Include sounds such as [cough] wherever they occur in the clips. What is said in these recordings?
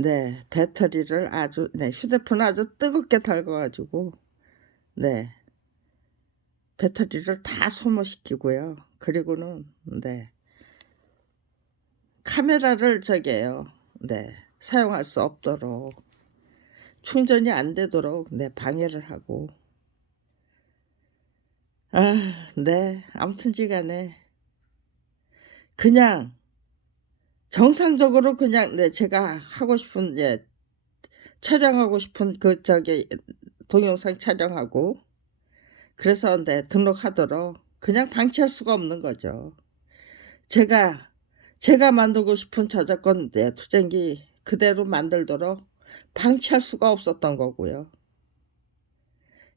네, 배터리를 아주, 네, 휴대폰을 아주 뜨겁게 달궈가지고, 네, 배터리를 다 소모시키고요. 그리고는, 네, 카메라를 저게요, 네, 사용할 수 없도록, 충전이 안 되도록, 네, 방해를 하고, 아, 네, 아무튼 지간에, 그냥, 정상적으로 그냥 네 제가 하고 싶은 예 촬영하고 싶은 그 저기 동영상 촬영하고 그래서 네 등록하도록 그냥 방치할 수가 없는 거죠. 제가 제가 만들고 싶은 저작권 네 투쟁기 그대로 만들도록 방치할 수가 없었던 거고요.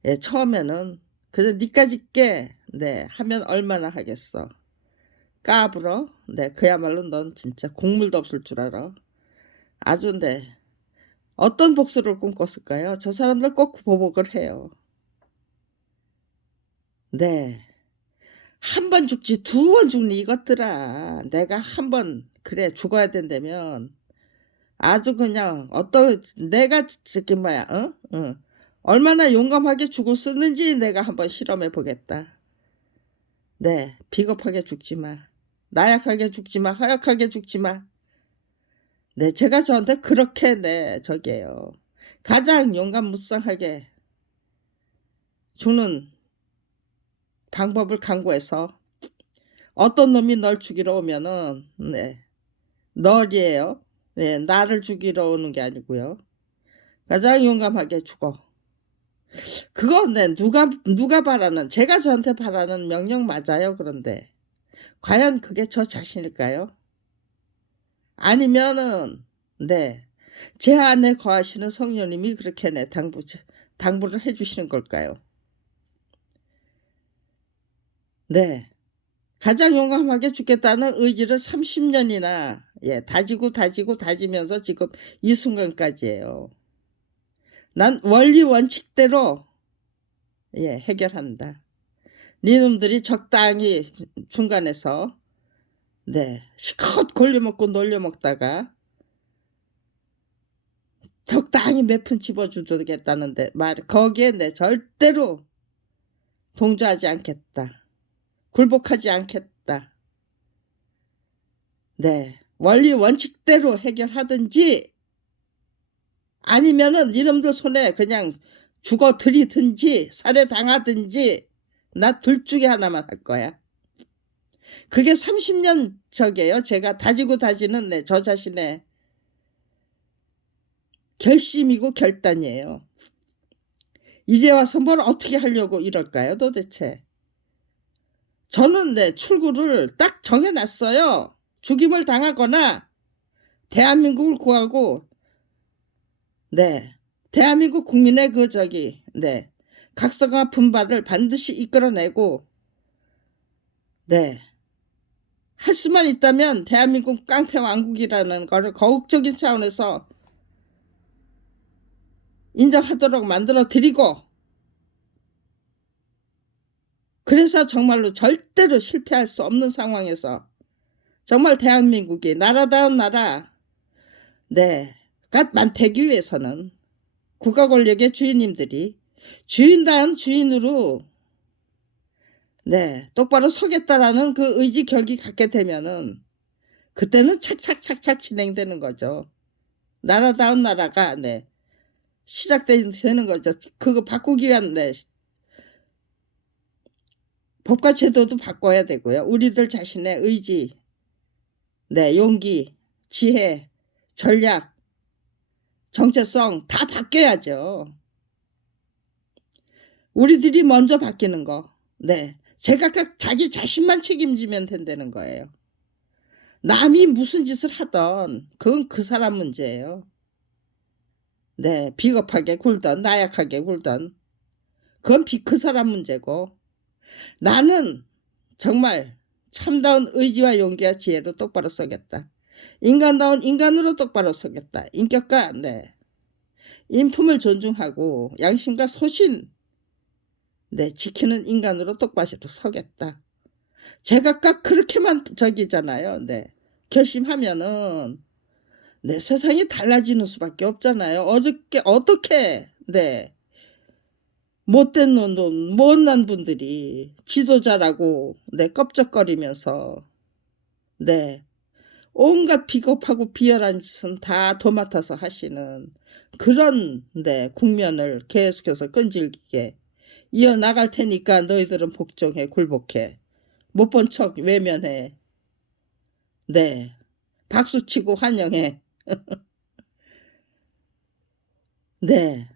예 처음에는 그래서 니까지 게네 하면 얼마나 하겠어. 까불어? 네, 그야말로 넌 진짜 국물도 없을 줄 알아. 아주 네. 어떤 복수를 꿈꿨을까요? 저 사람들 꼭 보복을 해요. 네. 한 번 죽지 두 번 죽니 이것들아. 내가 한 번 그래 죽어야 된다면 아주 그냥 어떤 내가 저기 뭐야 어? 어. 얼마나 용감하게 죽을 수 있는지 내가 한번 실험해 보겠다. 네, 비겁하게 죽지 마. 나약하게 죽지 마. 허약하게 죽지 마. 네, 제가 저한테 그렇게 네, 저게요. 가장 용감 무쌍하게 죽는 방법을 강구해서 어떤 놈이 널 죽이러 오면은 네, 널이에요. 네, 나를 죽이러 오는 게 아니고요. 가장 용감하게 죽어. 그건 네, 누가 누가 바라는 제가 저한테 바라는 명령 맞아요. 그런데 과연 그게 저 자신일까요? 아니면은 네. 제 안에 거하시는 성령님이 그렇게 네 당부 당부를 해 주시는 걸까요? 네. 가장 용감하게 죽겠다는 의지를 30년이나 예, 다지고 다지고 다지면서 지금 이 순간까지예요. 난 원리 원칙대로 예, 해결한다. 니놈들이 적당히 중간에서 네 실컷 골려먹고 놀려먹다가 적당히 몇 푼 집어주겠다는데 말 거기에 내 절대로 동조하지 않겠다. 굴복하지 않겠다. 네 원리 원칙대로 해결하든지 아니면은 이놈들 손에 그냥 죽어 들이든지 살해당하든지 나 둘 중에 하나만 할 거야. 그게 30년 저게요. 제가 다지고 다지는 내 저 자신의 결심이고 결단이에요. 이제 와서 뭘 어떻게 하려고 이럴까요, 도대체? 저는 내 출구를 딱 정해놨어요. 죽임을 당하거나 대한민국을 구하고 네 대한민국 국민의 그 저기 네 각성과 분발을 반드시 이끌어내고 네. 할 수만 있다면 대한민국 깡패 왕국이라는 거를 거국적인 차원에서 인정하도록 만들어 드리고 그래서 정말로 절대로 실패할 수 없는 상황에서 정말 대한민국이 나라다운 나라 네가 만들기 위해서는 국가 권력의 주인님들이 주인 다운 주인으로 네 똑바로 서겠다라는 그 의지 격이 갖게 되면은 그때는 착착착착 진행되는 거죠. 나라다운 나라가 네 시작되는 거죠. 그거 바꾸기 위한 네 법과 제도도 바꿔야 되고요. 우리들 자신의 의지, 네 용기, 지혜, 전략, 정체성 다 바뀌어야죠. 우리들이 먼저 바뀌는 거. 네. 제가 각 자기 자신만 책임지면 된다는 거예요. 남이 무슨 짓을 하던 그건 그 사람 문제예요. 네. 비겁하게 굴던 나약하게 굴던 그건 비 그 사람 문제고 나는 정말 참다운 의지와 용기와 지혜로 똑바로 서겠다. 인간다운 인간으로 똑바로 서겠다. 인격과 네. 인품을 존중하고 양심과 소신 네, 지키는 인간으로 똑바로 서겠다. 딱 그렇게만 저기잖아요. 네. 결심하면은 네, 세상이 달라지는 수밖에 없잖아요. 어저께 어떻게 네. 못된 놈, 놈 못난 분들이 지도자라고 네, 껍적거리면서 네. 온갖 비겁하고 비열한 짓은 다 도맡아서 하시는 그런 네, 국면을 계속해서 끈질기게 이어나갈 테니까 너희들은 복종해 굴복해. 못 본 척 외면해. 네. 박수치고 환영해. [laughs] 네.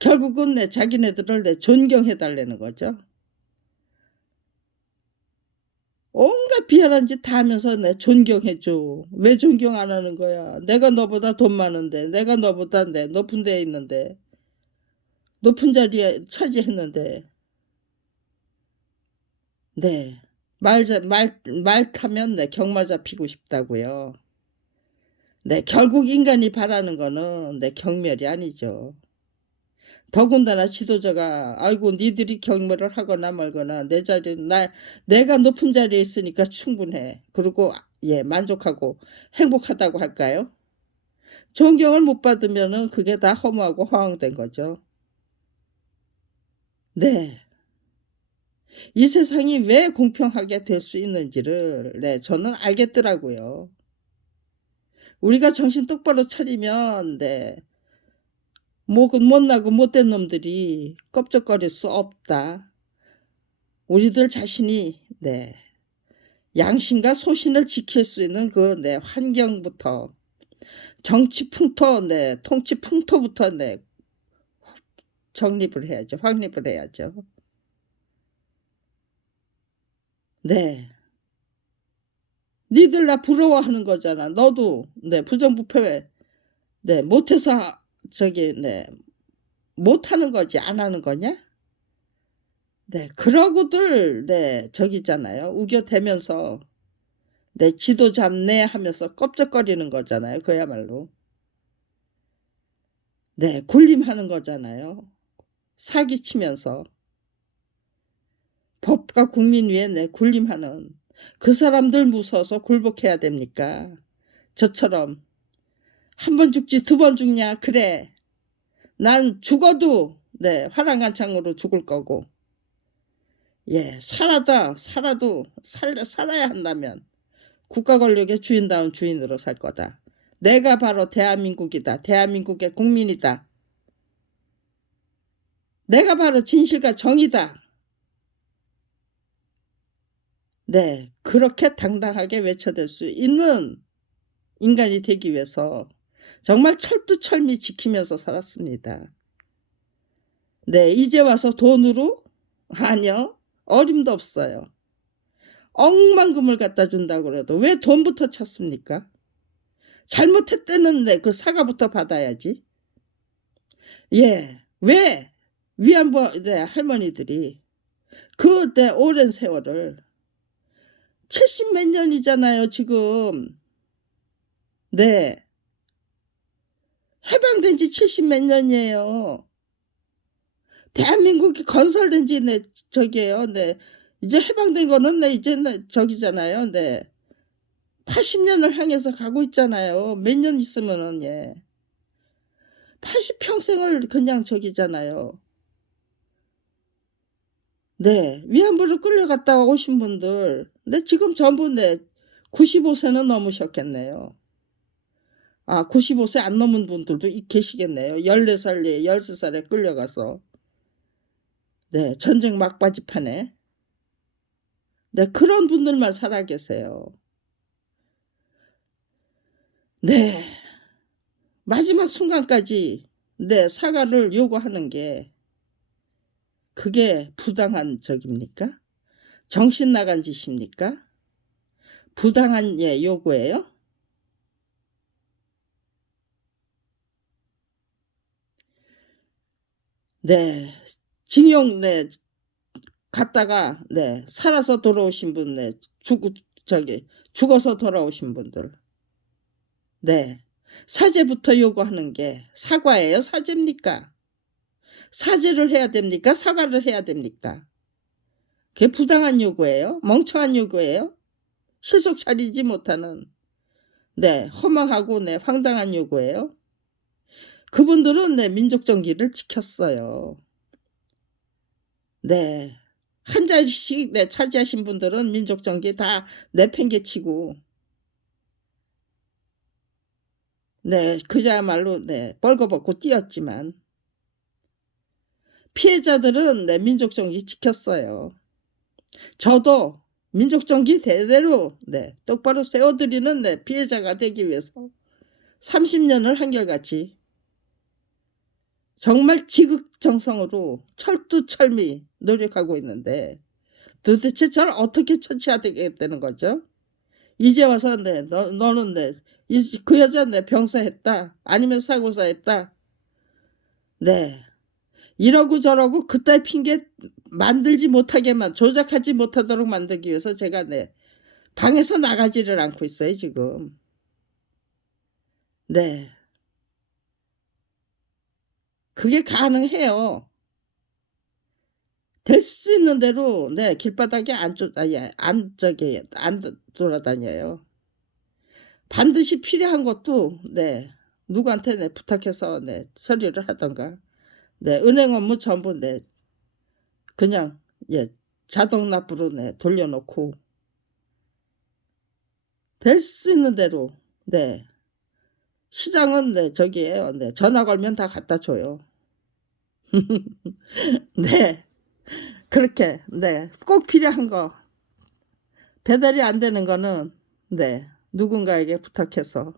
결국은 내 자기네들을 내 존경해 달라는 거죠. 온갖 비열한 짓 다 하면서 내 존경해줘. 왜 존경 안 하는 거야? 내가 너보다 돈 많은데 내가 너보다 내 높은 데에 있는데 높은 자리에 차지했는데 네. 말, 자- 말, 말 타면 네, 경마 잡히고 싶다고요. 네, 결국 인간이 바라는 거는 네, 경멸이 아니죠. 더군다나 지도자가 아이고 니들이 경멸을 하거나 말거나 내 자리 나 내가 높은 자리에 있으니까 충분해. 그리고 예 만족하고 행복하다고 할까요? 존경을 못 받으면은 그게 다 허무하고 허황된 거죠. 네. 이 세상이 왜 공평하게 될 수 있는지를 네, 저는 알겠더라고요. 우리가 정신 똑바로 차리면 네, 목은 못나고 못된 놈들이 껍적거릴 수 없다. 우리들 자신이 네, 양심과 소신을 지킬 수 있는 그 네, 환경부터 정치 풍토, 네, 통치 풍토부터 네, 정립을 해야죠. 확립을 해야죠. 네. 니들 나 부러워하는 거잖아. 너도 네 부정부패 네 못해서 저기 네 못하는 거지 안 하는 거냐? 네 그러고들 네 저기잖아요. 우겨대면서 네 지도 잡네 하면서 껍적거리는 거잖아요. 그야말로 네 굴림하는 거잖아요. 사기치면서 법과 국민 위에 내 굴림하는 그 사람들 무서워서 굴복해야 됩니까? 저처럼 한 번 죽지 두 번 죽냐? 그래. 난 죽어도 네 화랑간창으로 죽을 거고 예 살아다 살아도 살, 살아야 한다면 국가 권력의 주인다운 주인으로 살 거다. 내가 바로 대한민국이다. 대한민국의 국민이다. 내가 바로 진실과 정의다. 네, 그렇게 당당하게 외쳐댈 수 있는 인간이 되기 위해서 정말 철두철미 지키면서 살았습니다. 네, 이제 와서 돈으로? 아니요, 어림도 없어요. 억만금을 갖다 준다고 그래도 왜 돈부터 찾습니까? 잘못했다는 네, 그 사과부터 받아야지. 예, 왜 위안부 네, 할머니들이 그 네, 오랜 세월을 70 몇 년이잖아요, 지금. 네. 해방된 지 70 몇 년이에요. 대한민국이 건설된 지, 네, 저기에요. 네. 이제 해방된 거는, 네, 이제, 네, 저기잖아요. 네. 80년을 향해서 가고 있잖아요. 몇 년 있으면은, 예. 80평생을 그냥 저기잖아요. 네, 위안부를 끌려갔다 오신 분들, 네, 지금 전부 네, 95세는 넘으셨겠네요. 아, 95세 안 넘은 분들도 이- 계시겠네요. 14살에, 13살에 끌려가서. 네, 전쟁 막바지 판에. 네, 그런 분들만 살아 계세요. 네, 마지막 순간까지, 네, 사과를 요구하는 게, 그게 부당한 적입니까? 정신 나간 짓입니까? 부당한 예, 요구예요? 네, 징용 네 갔다가 네 살아서 돌아오신 분, 네 죽, 저기 죽어서 돌아오신 분들, 네 사죄부터 요구하는 게 사과예요, 사죄입니까? 사죄를 해야 됩니까? 사과를 해야 됩니까? 그게 부당한 요구예요? 멍청한 요구예요? 실속 차리지 못하는 네, 허망하고 네, 황당한 요구예요. 그분들은 네, 민족 정기를 지켰어요. 네. 한 자리씩 네, 차지하신 분들은 민족 정기 다 내팽개치고 네, 그야말로 네, 벌거벗고 뛰었지만 피해자들은 네, 민족 정기 지켰어요. 저도 민족 정기 대대로 네, 똑바로 세워드리는 네, 피해자가 되기 위해서 30년을 한결같이 정말 지극정성으로 철두철미 노력하고 있는데 도대체 저를 어떻게 처치해야 되겠다는 거죠? 이제 와서 네, 너, 너는 네, 이, 그 여자 네, 병사했다 아니면 사고사했다 네 이러고 저러고 그따위 핑계 만들지 못하게만 조작하지 못하도록 만들기 위해서 제가 네 방에서 나가지를 않고 있어요 지금 네 그게 가능해요. 될 수 있는 대로 네 길바닥에 안 쫓, 아니 안 저기 안 돌아다녀요. 반드시 필요한 것도 네 누구한테 네 부탁해서 네 처리를 하던가 네 은행 업무 전부 네 그냥 예 자동 납부로 네 돌려놓고 될 수 있는 대로 네 시장은 네 저기에요. 네 전화 걸면 다 갖다 줘요. [laughs] 네. 그렇게 네. 꼭 필요한 거 배달이 안 되는 거는 네. 누군가에게 부탁해서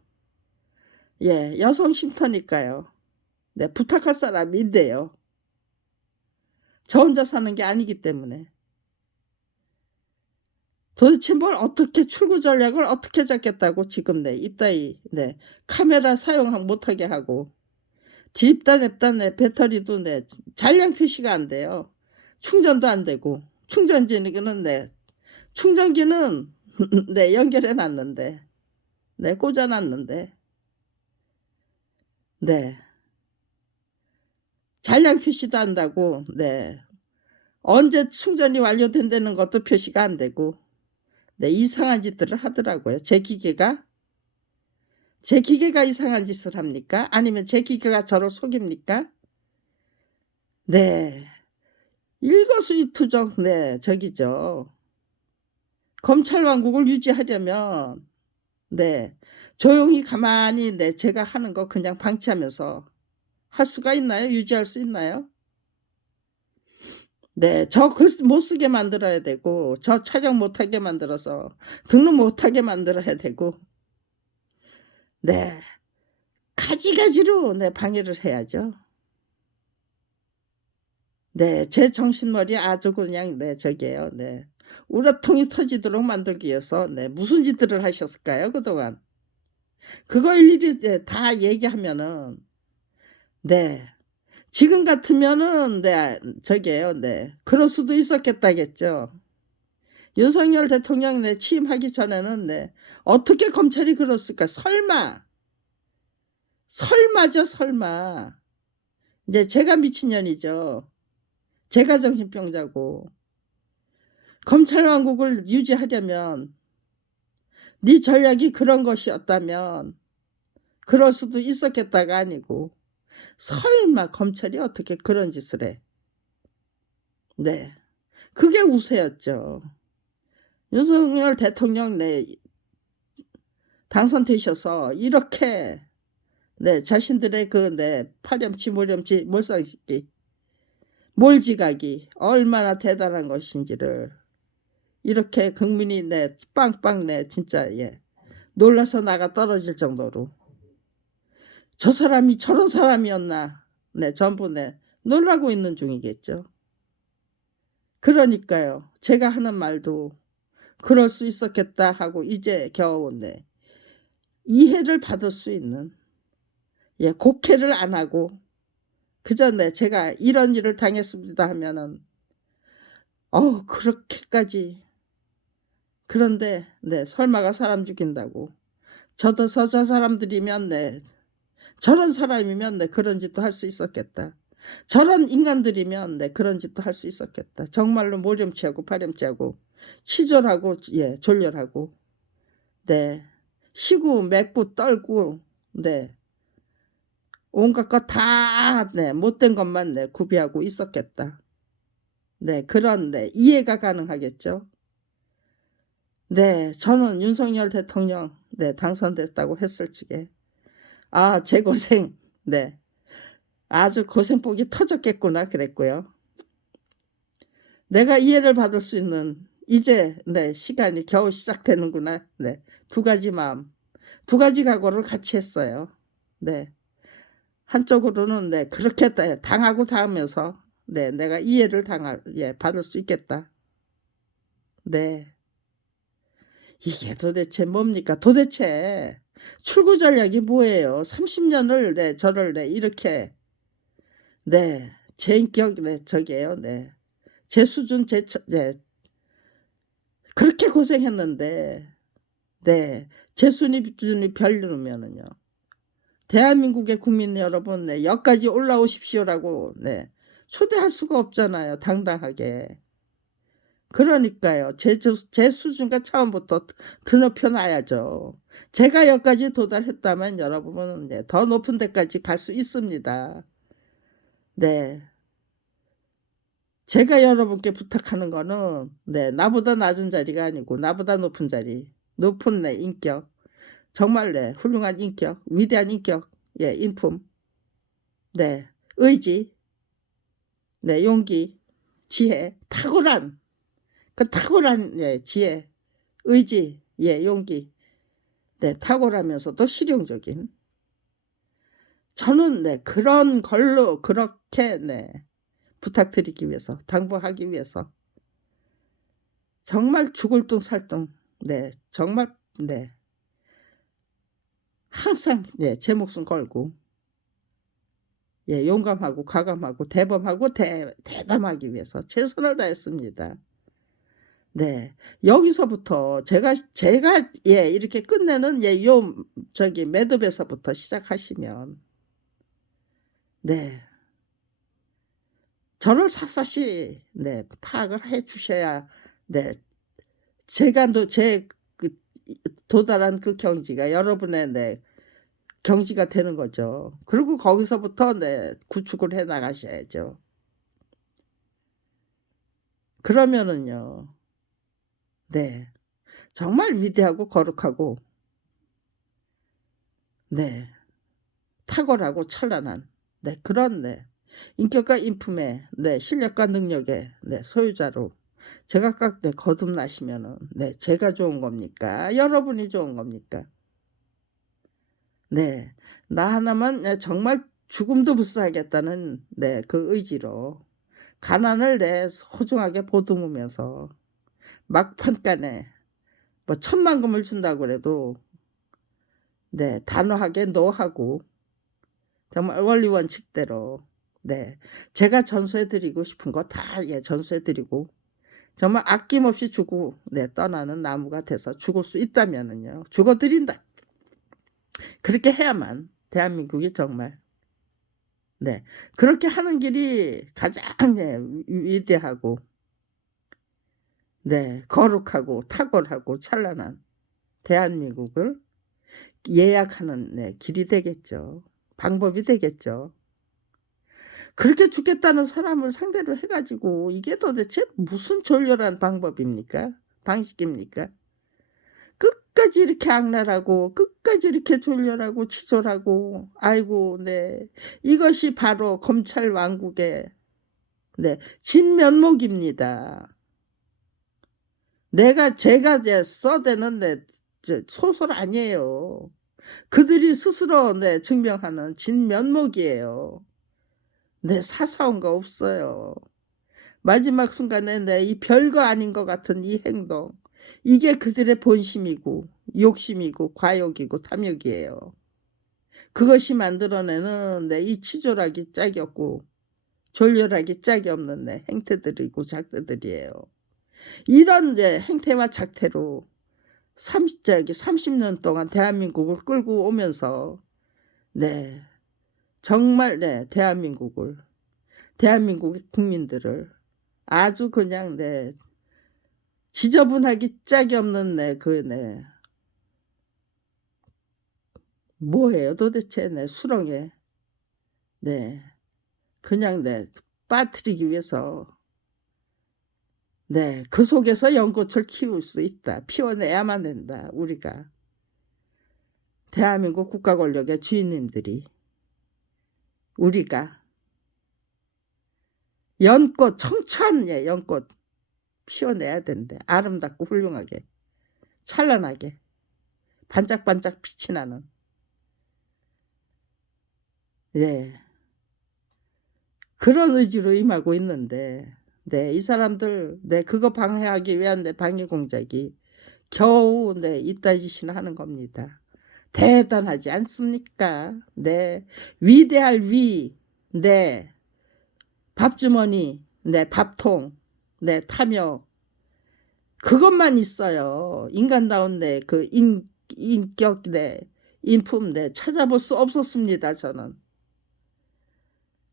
예, 여성 쉼터니까요. 네, 부탁할 사람이 있대요. 저 혼자 사는 게 아니기 때문에. 도대체 뭘 어떻게 출구 전략을 어떻게 잡겠다고 지금 네 이따위 네 카메라 사용 못하게 하고 딥다 냅다 네 배터리도 네 잔량 표시가 안 돼요. 충전도 안 되고 충전기는 네 충전기는 [laughs] 네 연결해 놨는데 네 꽂아 놨는데 네 잔량 표시도 한다고 네 언제 충전이 완료된다는 것도 표시가 안 되고 네 이상한 짓들을 하더라고요. 제 기계가 제 기계가 이상한 짓을 합니까? 아니면 제 기계가 저를 속입니까? 네. 일거수일투족, 네, 저기죠. 검찰 왕국을 유지하려면, 네, 조용히 가만히, 네, 제가 하는 거 그냥 방치하면서 할 수가 있나요? 유지할 수 있나요? 네, 저 글 못 쓰게 만들어야 되고, 저 촬영 못하게 만들어서 등록 못하게 만들어야 되고, 네. 가지가지로 네, 방해를 해야죠. 네, 제 정신머리 아주 그냥 네, 저게요. 네. 우라통이 터지도록 만들기 위해서 네, 무슨 짓들을 하셨을까요, 그동안? 그거 일일이 네, 다 얘기하면은 네. 지금 같으면은 네, 저게요. 네. 그럴 수도 있었겠다겠죠. 윤석열 대통령 네, 취임하기 전에는 네, 어떻게 검찰이 그랬을까? 설마, 설마죠, 설마. 이제 제가 미친년이죠. 제가 정신병자고. 검찰 왕국을 유지하려면 네 전략이 그런 것이었다면 그럴 수도 있었겠다가 아니고 설마 검찰이 어떻게 그런 짓을 해. 네. 그게 우세였죠. 윤석열 대통령 내 당선되셔서 이렇게 네 자신들의 그네 파렴치 모렴치 몰상식기 몰지각이 얼마나 대단한 것인지를 이렇게 국민이 네 빵빵 네 진짜 예 놀라서 나가 떨어질 정도로 저 사람이 저런 사람이었나? 네 전부 네. 놀라고 있는 중이겠죠. 그러니까요. 제가 하는 말도 그럴 수 있었겠다 하고 이제 겨우 네. 이해를 받을 수 있는 예, 곡해를 안 하고 그저 네 제가 이런 일을 당했습니다 하면은 어 그렇게까지. 그런데 네 설마가 사람 죽인다고. 저도 저, 저 사람들이면 네 저런 사람이면 네 그런 짓도 할 수 있었겠다. 저런 인간들이면 네 그런 짓도 할 수 있었겠다. 정말로 모렴치하고 파렴치하고 치졸하고 예 졸렬하고. 네. 시구 맵고 떨고 네. 온갖 것다네 못된 것만 네 구비하고 있었겠다. 네 그런 네 이해가 가능하겠죠. 네 저는 윤석열 대통령 네 당선됐다고 했을 적에 아 제 고생 네 아주 고생복이 터졌겠구나 그랬고요. 내가 이해를 받을 수 있는 이제 네 시간이 겨우 시작되는구나. 네. 두 가지 마음. 두 가지 각오를 같이 했어요. 네. 한쪽으로는 네 그렇게 다- 당하고 당하면서 네 내가 이해를 당할 예 받을 수 있겠다. 네. 이게 도대체 뭡니까? 도대체 출구 전략이 뭐예요? 30년을 네 저를 네 이렇게 네 제 인격 네 저게요. 네. 제 수준 제 처- 네. 그렇게 고생했는데 네. 제 수준이 별로면은요. 대한민국의 국민 여러분 네 여기까지 올라오십시오라고 네 초대할 수가 없잖아요. 당당하게. 그러니까요. 제, 저- 제 수준과 처음부터 드높여 놔야죠. 제가 여기까지 도달했다면 여러분은 네, 더 높은 데까지 갈 수 있습니다. 네. 제가 여러분께 부탁하는 거는 네, 나보다 낮은 자리가 아니고 나보다 높은 자리, 높은 내 인격, 정말 네, 훌륭한 인격, 위대한 인격, 예, 인품, 네, 의지, 네, 용기, 지혜, 탁월한 그 탁월한 예, 지혜, 의지, 예, 용기, 네, 탁월하면서도 실용적인. 저는 네, 그런 걸로 그렇게 네, 부탁드리기 위해서, 당부하기 위해서 정말 죽을 둥 살둥, 네, 정말 네, 항상 네, 제 목숨 걸고 예, 용감하고 과감하고 대범하고 대, 대담하기 위해서 최선을 다했습니다. 네. 여기서부터 제가 제가 예, 이렇게 끝내는 예, 요 저기 매듭에서부터 시작하시면 네. 저를 샅샅이 네, 파악을 해 주셔야 네. 제가 제그 도달한 그 경지가 여러분의 네, 경지가 되는 거죠. 그리고 거기서부터 네, 구축을 해 나가셔야죠. 그러면은요. 네. 정말 위대하고 거룩하고 네. 탁월하고 찬란한 네, 그런 네. 인격과 인품의 네, 실력과 능력의 네, 소유자로 깍 네, 거듭나시면은 네, 제가 좋은 겁니까? 여러분이 좋은 겁니까? 네. 나 하나만 네, 정말 죽음도 불사하겠다는 네, 그 의지로 가난을 내 소중하게 보듬으면서 막판간에 뭐 천만금을 준다고 그래도 네 단호하게 노하고 정말 원리 원칙대로 네 제가 전수해드리고 싶은 거 다 예, 전수해드리고 정말 아낌없이 주고 네 떠나는 나무가 돼서 죽을 수 있다면은요 죽어드린다. 그렇게 해야만 대한민국이 정말 네 그렇게 하는 길이 가장 네, 위대하고 네, 거룩하고 탁월하고 찬란한 대한민국을 예약하는 네, 길이 되겠죠. 방법이 되겠죠. 그렇게 죽겠다는 사람을 상대로 해가지고 이게 도대체 무슨 졸렬한 방법입니까? 방식입니까? 끝까지 이렇게 악랄하고 끝까지 이렇게 졸렬하고 치졸하고 아이고 네 이것이 바로 검찰 왕국의 네 진면목입니다. 내가 제가 이제 써대는 내 소설 아니에요. 그들이 스스로 내 증명하는 진면목이에요. 내 사사온 거 없어요. 마지막 순간에 내 이 별거 아닌 것 같은 이 행동 이게 그들의 본심이고 욕심이고 과욕이고 탐욕이에요. 그것이 만들어내는 내 이 치졸하기 짝이 없고 졸렬하기 짝이 없는 내 행태들이고 작태들이에요. 이런 네, 행태와 작태로 30, 저기 30년 동안 대한민국을 끌고 오면서 네 정말 네 대한민국을 대한민국의 국민들을 아주 그냥 네 지저분하기 짝이 없는 네그네. 뭐예요? 도대체 네 수렁에? 네. 그냥 네 빠뜨리기 위해서 네 그 속에서 연꽃을 키울 수 있다. 피워내야만 된다 우리가. 대한민국 국가 권력의 주인님들이. 우리가. 연꽃 청천 예 연꽃 피워내야 된대. 아름답고 훌륭하게. 찬란하게. 반짝반짝 빛이 나는. 예. 그런 의지로 임하고 있는데 네 이 사람들 네 그거 방해하기 위한 내 방해 공작이 겨우 네 이따 짓이나 하는 겁니다. 대단하지 않습니까? 네 위대할 위, 네 밥주머니, 네 밥통, 네 탐욕 그것만 있어요. 인간다운 네그 인, 인격 네 인품 네 찾아볼 수 없었습니다. 저는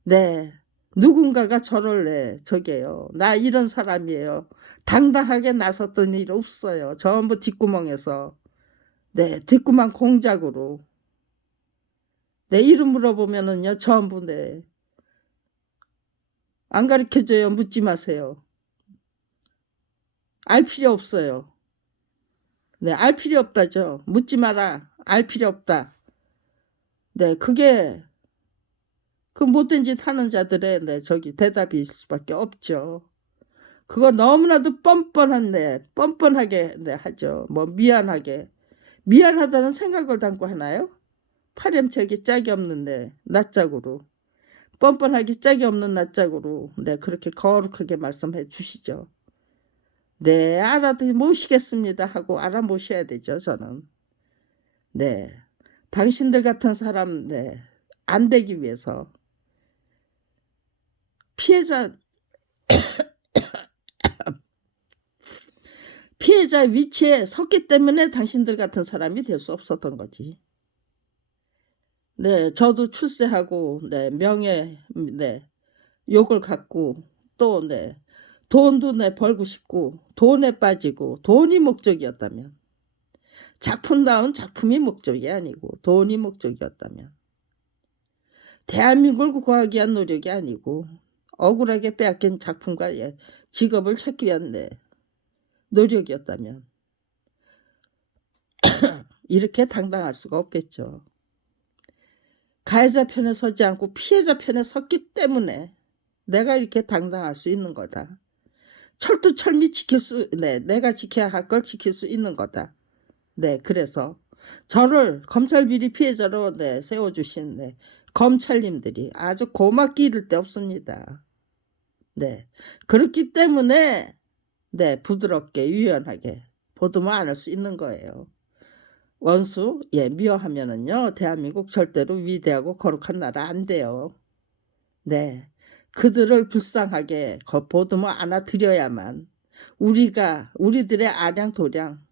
네 누군가가 저를 네 저게요. 나 이런 사람이에요. 당당하게 나섰던 일 없어요. 전부 뒷구멍에서 네 뒷구멍 공작으로 내 이름 물어보면은요 전부 네 안 가르쳐줘요. 묻지 마세요. 알 필요 없어요. 네, 알 필요 없다죠. 묻지 마라. 알 필요 없다. 네, 그게 그 못된 짓 하는 자들의 네, 저기 대답일 수밖에 없죠. 그거 너무나도 뻔뻔한데 뻔뻔하게 네, 하죠. 뭐 미안하게 미안하다는 생각을 담고 하나요? 파렴치하게 짝이 없는데 낯짝으로 뻔뻔하게 짝이 없는 낯짝으로 네 그렇게 거룩하게 말씀해 주시죠. 네 알아도 모시겠습니다 하고 알아 모셔야 되죠 저는. 네 당신들 같은 사람 네 안 되기 위해서 피해자 [coughs] 피해자 위치에 섰기 때문에 당신들 같은 사람이 될 수 없었던 거지. 네, 저도 출세하고, 네, 명예, 네, 욕을 갖고, 또, 네, 돈도 내 벌고 싶고, 돈에 빠지고, 돈이 목적이었다면, 작품다운 작품이 목적이 아니고, 돈이 목적이었다면, 대한민국을 구하기 위한 노력이 아니고, 억울하게 빼앗긴 작품과 예, 직업을 찾기 위한 네, 노력이었다면, [coughs] 이렇게 당당할 수가 없겠죠. 가해자 편에 서지 않고 피해자 편에 섰기 때문에 내가 이렇게 당당할 수 있는 거다. 철두철미 지킬 수, 네, 내가 지켜야 할 걸 지킬 수 있는 거다. 네, 그래서 저를 검찰 비리 피해자로 네, 세워주신 네, 검찰님들이 아주 고맙기 이를 데 없습니다. 네, 그렇기 때문에 네, 부드럽게 유연하게 보듬어 안을 수 있는 거예요. 원수 예 미워하면은요 대한민국 절대로 위대하고 거룩한 나라 안 돼요. 네 그들을 불쌍하게 거- 보듬어 안아드려야만 우리가 우리들의 아량 도량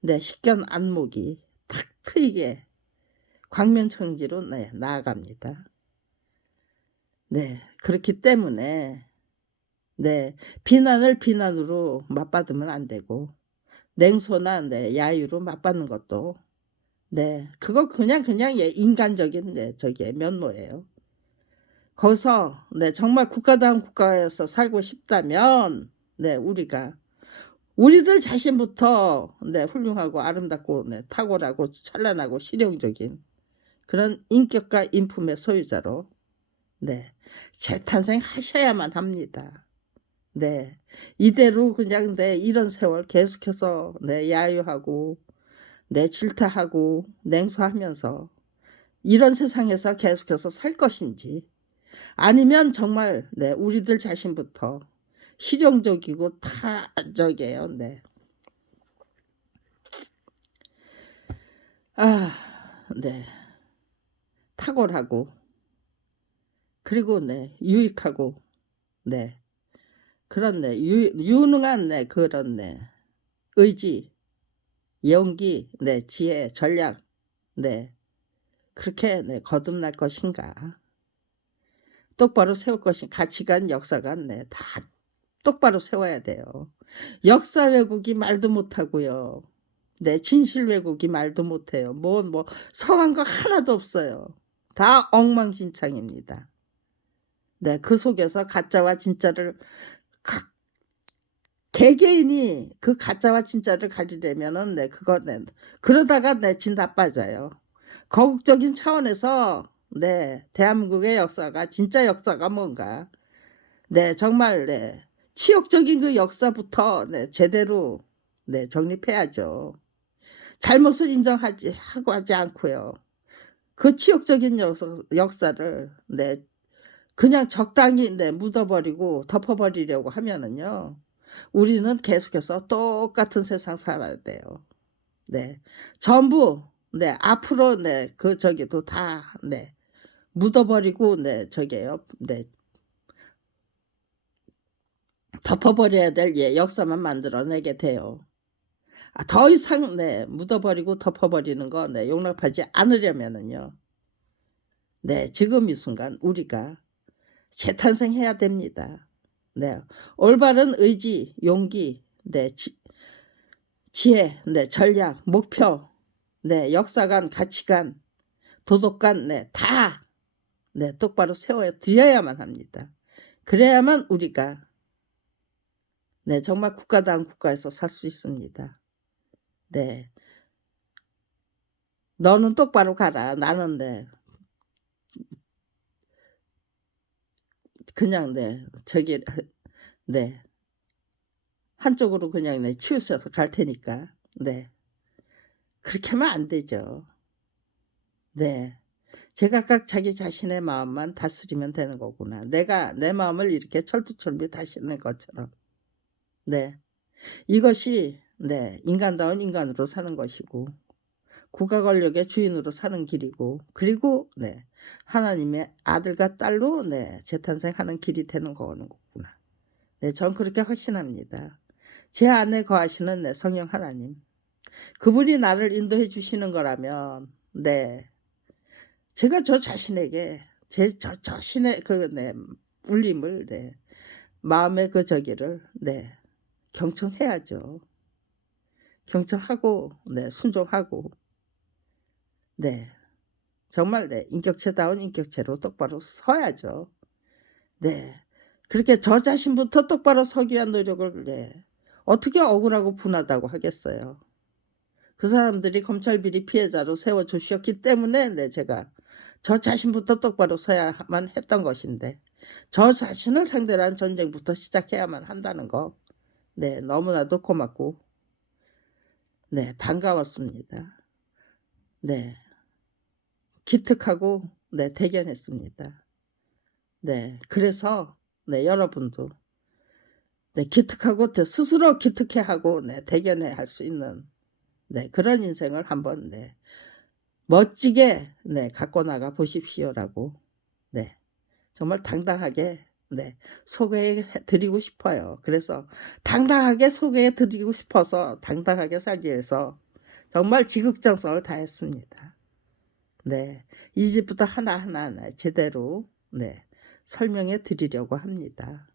네 식견 안목이 탁 트이게 광면청지로 네, 나아갑니다. 네 그렇기 때문에 네 비난을 비난으로 맞받으면 안 되고 냉소나 네, 야유로 맞받는 것도 네 그거 그냥 그냥 예, 인간적인 네, 저기 면모예요. 거기서 네 정말 국가다운 국가에서 살고 싶다면 네 우리가 우리들 자신부터 네 훌륭하고 아름답고 네 탁월하고 찬란하고 실용적인 그런 인격과 인품의 소유자로 네 재탄생하셔야만 합니다. 네. 이대로 그냥 내 이런 세월 계속해서 내 야유하고 내 질타하고 냉소하면서 이런 세상에서 계속해서 살 것인지 아니면 정말 네 우리들 자신부터 실용적이고 타적이에요. 네. 아, 네. 탁월하고 그리고 네 유익하고 네 그렇네. 유, 유능한 네 그런 네 의지, 용기, 네 지혜, 전략, 네 그렇게 네 거듭날 것인가? 똑바로 세울 것인 가치관, 역사관 네다 똑바로 세워야 돼요. 역사 왜곡이 말도 못하고요. 네, 진실 왜곡이 말도 못해요. 뭐, 뭐, 성한 거 하나도 없어요. 다 엉망진창입니다. 네, 그 속에서 가짜와 진짜를 각 개개인이 그 가짜와 진짜를 가리려면은 네, 그거 네, 그러다가 네, 진다 빠져요. 거국적인 차원에서 네, 대한민국의 역사가 진짜 역사가 뭔가 네, 정말 네, 치욕적인 그 역사부터 네, 제대로 네, 정립해야죠. 잘못을 인정하지 하고 하지 않고요. 그 치욕적인 역사, 역사를 네, 그냥 적당히 네, 묻어버리고 덮어버리려고 하면은요. 우리는 계속해서 똑같은 세상 살아야 돼요. 네. 전부 네, 앞으로 네, 그 저기도 다 네. 묻어버리고 네, 저게요. 네. 덮어버려야 될 예, 역사만 만들어내게 돼요. 아, 더 이상 네, 묻어버리고 덮어버리는 거 네, 용납하지 않으려면은요. 네, 지금 이 순간 우리가 재탄생해야 됩니다. 네, 올바른 의지, 용기, 네, 지, 지혜, 네, 전략, 목표, 네, 역사관, 가치관, 도덕관, 네, 다, 네, 똑바로 세워 드려야만 합니다. 그래야만 우리가, 네, 정말 국가다운 국가에서 살 수 있습니다. 네. 너는 똑바로 가라. 나는 네. 그냥 네, 저기, [laughs] 네. 한쪽으로 그냥 네, 치우쳐서 갈 테니까, 네. 그렇게 하면 안 되죠. 네. 제각각 자기 자신의 마음만 다스리면 되는 거구나. 내가 내 마음을 이렇게 철두철미 다스리는 것처럼. 네. 이것이, 네, 인간다운 인간으로 사는 것이고, 국가 권력의 주인으로 사는 길이고, 그리고, 네, 하나님의 아들과 딸로, 네, 재탄생하는 길이 되는 거구나. 네, 전 그렇게 확신합니다. 제 안에 거하시는 네, 성령 하나님. 그분이 나를 인도해 주시는 거라면, 네, 제가 저 자신에게, 제, 저, 자신의 그, 네, 울림을, 네, 마음의 그 저기를, 네, 경청해야죠. 경청하고, 네, 순종하고, 네, 정말 네, 인격체다운 인격체로 똑바로 서야죠. 네, 그렇게 저 자신부터 똑바로 서기 위한 노력을, 네, 어떻게 억울하고 분하다고 하겠어요. 그 사람들이 검찰 비리 피해자로 세워 주셨기 때문에, 네, 제가 저 자신부터 똑바로 서야만 했던 것인데, 저 자신을 상대로 한 전쟁부터 시작해야만 한다는 거, 네, 너무나도 고맙고, 네, 반가웠습니다. 네, 기특하고, 네, 대견했습니다. 네, 그래서, 네, 여러분도, 네, 기특하고, 스스로 기특해 하고, 네, 대견해 할 수 있는, 네, 그런 인생을 한번, 네, 멋지게, 네, 갖고 나가 보십시오라고, 네, 정말 당당하게, 네, 소개해 드리고 싶어요. 그래서 당당하게 소개해 드리고 싶어서 당당하게 살기 위해서 정말 지극정성을 다했습니다. 네, 이 집부터 하나하나 네, 제대로 네, 설명해 드리려고 합니다.